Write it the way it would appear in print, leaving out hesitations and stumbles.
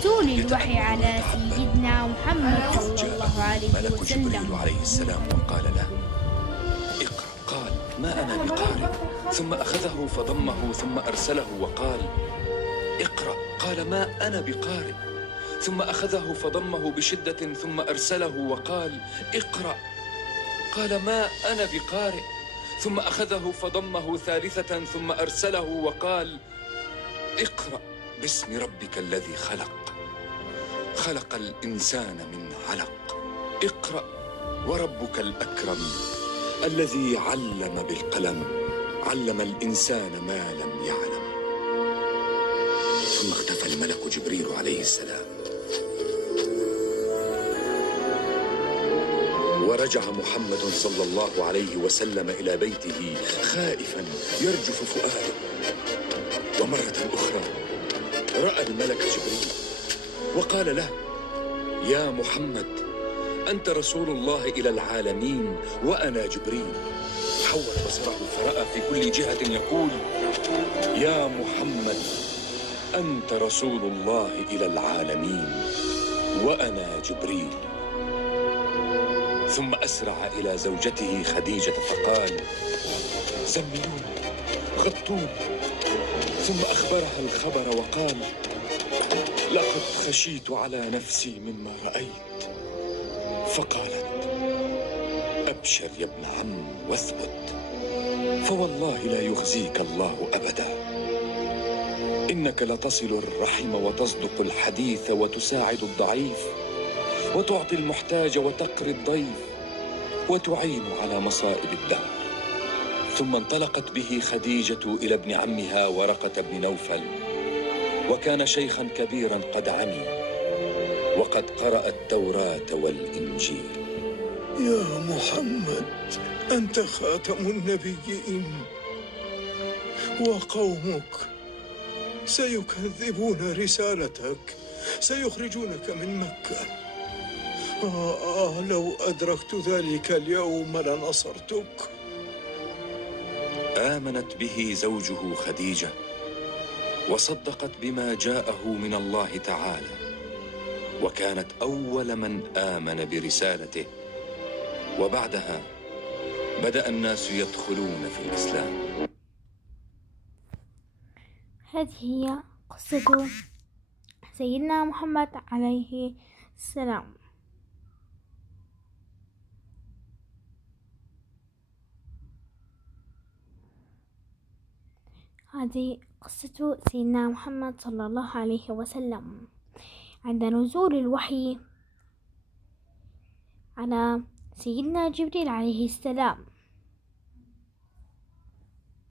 نزول الوحي يتأمل على ويتعبد. سيدنا محمد صلى الله جاءه عليه الملك جبريل وسلم. عليه السلام وقال له: اقرأ. قال: ما أنا بقارئ. ثم أخذه فضمه ثم أرسله وقال: اقرأ. قال: ما أنا بقارئ. ثم أخذه فضمه بشدة ثم أرسله وقال: اقرأ. قال: ما أنا بقارئ. ثم أخذه فضمه ثالثة ثم أرسله وقال: اقرأ باسم ربك الذي خلق الإنسان من علق. اقرأ وربك الأكرم الذي علم بالقلم، علم الإنسان ما لم يعلم. ثم اختفى الملك جبريل عليه السلام، ورجع محمد صلى الله عليه وسلم إلى بيته خائفا يرجف فؤاده. ومرة أخرى رأى الملك جبريل وقال له: يا محمد، أنت رسول الله إلى العالمين وأنا جبريل. حول بصره فرأى في كل جهة يقول: يا محمد، أنت رسول الله إلى العالمين وأنا جبريل. ثم أسرع إلى زوجته خديجة فقال: زملوني، غطوني. ثم أخبرها الخبر وقال: لقد خشيت على نفسي مما رأيت. فقالت: أبشر يا ابن عم واثبت، فوالله لا يخزيك الله أبدا. إنك لتصل الرحم وتصدق الحديث وتساعد الضعيف وتعطي المحتاج وتقري الضيف وتعين على مصائب الدهر. ثم انطلقت به خديجة إلى ابن عمها ورقة بن نوفل، وكان شيخا كبيرا قد عمي وقد قرأ التوراة والإنجيل. يا محمد، أنت خاتم النبيين، وقومك سيكذبون رسالتك، سيخرجونك من مكة. لو أدركت ذلك اليوم لنصرتك. آمنت به زوجه خديجة وصدقت بما جاءه من الله تعالى، وكانت أول من آمن برسالته. وبعدها بدأ الناس يدخلون في الإسلام. هذه هي قصة سيدنا محمد عليه السلام. هذه قصة سيدنا محمد صلى الله عليه وسلم عند نزول الوحي على سيدنا جبريل عليه السلام.